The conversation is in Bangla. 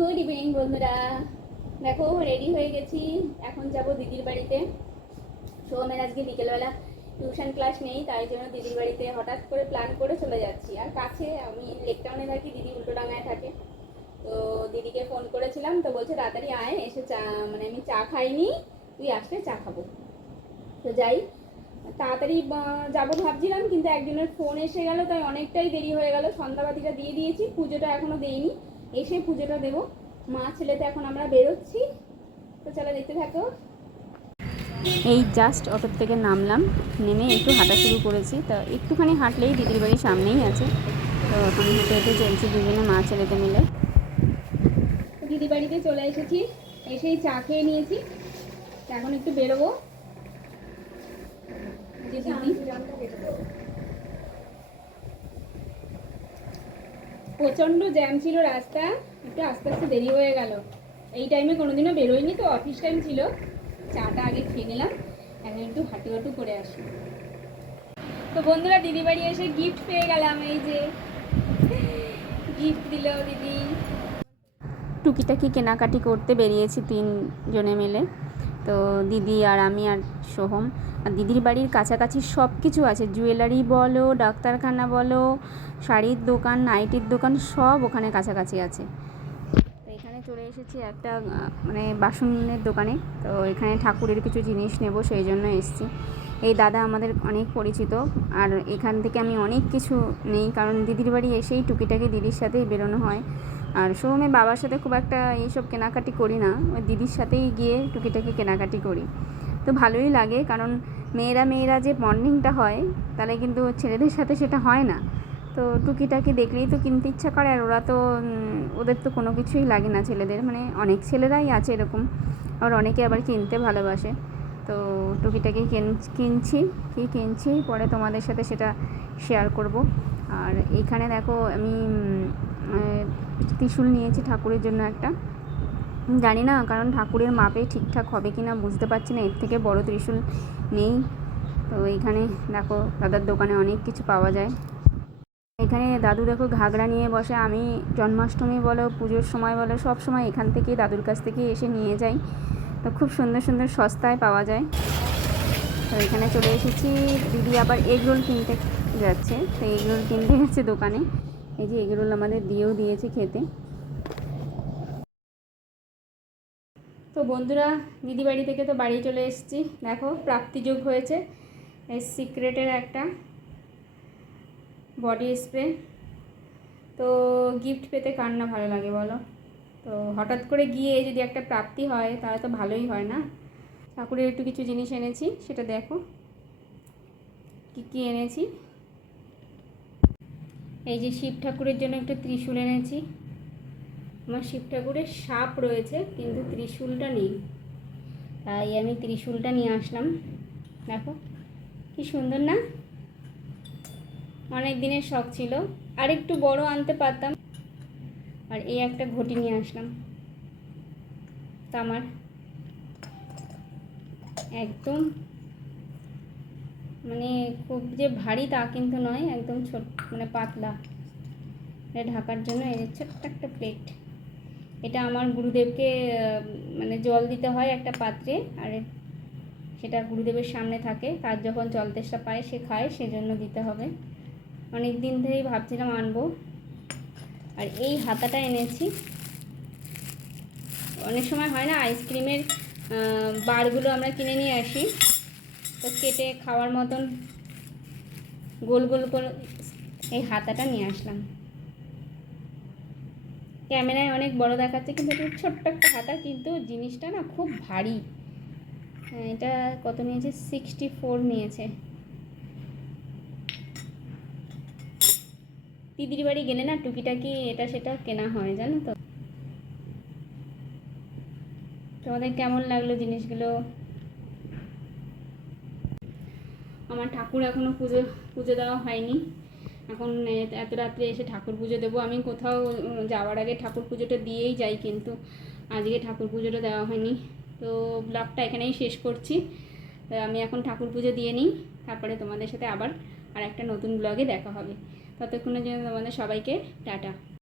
গুড ইভিনিং বন্ধুরা, দেখো রেডি হয়ে গেছি। এখন যাব দিদির বাড়িতে। সোমের আজকে বিকেলবেলা টিউশন ক্লাস নেই, তাই জন্য দিদির বাড়িতে হঠাৎ করে প্ল্যান করে চলে যাচ্ছি। আর কাছে, আমি লেকটাউনে থাকি, দিদি উল্টোডাঙায় থাকে। তো দিদিকে ফোন করেছিলাম, তো বলছে তাড়াতাড়ি আয়, এসে চা, মানে আমি চা খাইনি, তুই আসলে চা খাবো। তো যাই, তাড়াতাড়ি যাবো ভাবছিলাম, কিন্তু একজনের ফোন এসে গেল, তাই অনেকটাই দেরি হয়ে গেল। সন্ধ্যাবাতিটা দিয়ে দিয়েছি, পুজোটা এখনো দেইনি, এসে পুজোটা দেবো। মা ছেলেতে এখন আমরা বেরোচ্ছি, তো চলো দেখতে থাকো। এই জাস্ট অটোর থেকে নামলাম, নেমে একটু হাঁটা শুরু করেছি। তো একটুখানি হাঁটলেই দিদির বাড়ির সামনেই আছে। তো এখন হেঁটে হেঁটে চলছি দুজনে মা ছেলেতে মিলে। দিদি বাড়িতে চলে এসেছি, এসেই চা খেয়ে নিয়েছি। এখন একটু বেরোবো। প্রচণ্ড জ্যাম ছিল রাস্তা, একটু আস্তে আস্তে দেরি হয়ে গেল। এই টাইমে কোনোদিনও বেরোয়নি, তো অফিস টাইম ছিল। চাটা আগে খেয়ে নিলাম, এখন একটু হাঁটু করে আসি। তো বন্ধুরা, দিদি বাড়ি এসে গিফট পেয়ে গেলাম। এই যে গিফট দিল দিদি। টুকিটাকি কেনাকাটি করতে বেরিয়েছি তিনজনে মিলে। তো দিদি আর আমি আর সোহম। আর দিদির বাড়ির কাছাকাছি সব কিছু আছে, জুয়েলারি বলো, ডাক্তারখানা বলো, শাড়ির দোকান, নাইটির দোকান, সব ওখানে কাছাকাছি আছে। তো এখানে চলে এসেছি একটা মানে বাসনের দোকানে। তো এখানে ঠাকুরের কিছু জিনিস নেব, সেই জন্য এসেছি। এই দাদা আমাদের অনেক পরিচিত, আর এখান থেকে আমি অনেক কিছু নেই, কারণ দিদির বাড়ি এসেই টুকিটাকি দিদির সাথেই বেরোনো হয়। আর সোহমের বাবার সাথে খুব একটা এইসব কেনাকাটি করি না, ওই দিদির সাথেই গিয়ে টুকিটাকি কেনাকাটি করি। তো ভালোই লাগে, কারণ মেয়েরা যে বন্ডিংটা হয়, তাহলে কিন্তু ছেলেদের সাথে সেটা হয় না। তো টুকিটাকি দেখলেই তো কিনতে ইচ্ছা করে, আর ওরা তো ওদের তো কোনো কিছুই লাগে না ছেলেদের, মানে অনেক ছেলেরাই আছে এরকম, আর অনেকে আবার কিনতে ভালোবাসে। তো টুকিটাকি কিনছি পরে তোমাদের সাথে সেটা শেয়ার করব। আর এইখানে দেখো আমি ত্রিশূল নিয়েছি ঠাকুরের জন্য একটা। জানি না, কারণ ঠাকুরের মাপে ঠিকঠাক হবে কি না বুঝতে পারছি না, এর থেকে বড় ত্রিশূল নেই। তো এইখানে দেখো দাদার দোকানে অনেক কিছু পাওয়া যায়। এখানে দাদু দেখো ঘাগরা নিয়ে বসে। আমি জন্মাষ্টমী বলো, পুজোর সময় বলো, সব সময় এখান থেকেই দাদুর কাছ থেকেই এসে নিয়ে যাই। তো খুব সুন্দর সুন্দর সস্তায় পাওয়া যায়। তো এখানে চলে এসেছি। দিদি আবার এগরোল কিনতে যাচ্ছে, তো এগরোল কিনতে গেছে দোকানে। এই যে এগরোল আমাদের দিয়েও দিয়েছে খেতে। তো বন্ধুরা, দিদি বাড়ি থেকে তো বাড়ি চলে এসেছি। দেখো প্রাপ্তিযোগ হয়েছে এই সিক্রেটের একটা বডি স্প্রে। তো গিফট পেতে কার না ভালো লাগে বলো। তো হঠাৎ করে গিয়ে যদি একটা প্রাপ্তি হয়, তাহলে তো ভালোই হয় না। ঠাকুরের একটু কিছু জিনিস এনেছি, সেটা দেখো কী কী এনেছি। এই যে শিব ঠাকুরের জন্য একটা ত্রিশূল এনেছি। আমার শিব ঠাকুরের সাপ রয়েছে, কিন্তু ত্রিশূলটা নেই, তাই আমি ত্রিশূলটা নিয়ে আসলাম। দেখো কি সুন্দর না, অনেক দিনের শখ ছিল, আর একটু বড় আনতে পারতাম। আর এই একটা ঘটি নিয়ে আসলাম তামার, একদম মানে খুব যে ভারী তা কিন্তু নয়, একদম ছোট মানে পাতলা। এটা ঢাকার জন্য এই ছোট্ট একটা প্লেট। এটা আমার গুরুদেবকে মানে জল দিতে হয় একটা পাত্রে, আর সেটা গুরুদেবের সামনে থাকে, তার যখন জল তেষ্টা পায় সে খায়, সেজন্য দিতে হবে। অনেক দিন ধরেই ভাবছিলাম আনবো। আর এই হাতাটা এনেছি। অনেক সময় হয় না, আইসক্রিমের বারগুলো আমরা কিনে নিয়ে আসি, তো কেটে খাওয়ার মতন গোল গোল করে এই হাতাটা নিয়ে আসলাম। ক্যামেরায় অনেক বড় দেখাচ্ছে, কিন্তু এটা ছোট্ট একটা হাতা, কিন্তু জিনিসটা না খুব ভারী। এটা কত নিয়েছে? 64 নিয়েছে। দিদির বাড়ি গেলে না টুকিটাকি এটা সেটা কেনা হয়, জানো তো। তোমাদের কেমন লাগলো জিনিসগুলো? আমার ঠাকুর এখনও পুজো দেওয়া হয়নি। এখন এত রাত্রে এসে ঠাকুর পুজো দেবো। আমি কোথাও যাওয়ার আগে ঠাকুর পুজোটা দিয়েই যাই, কিন্তু আজকে ঠাকুর পুজোটা দেওয়া হয়নি। তো ব্লগটা এখানেই শেষ করছি। আমি এখন ঠাকুর পুজো দিয়ে নিই, তারপরে তোমাদের সাথে আবার আর একটা নতুন ব্লগে দেখা হবে। ততক্ষণের জন্য তোমাদের সবাইকে টাটা।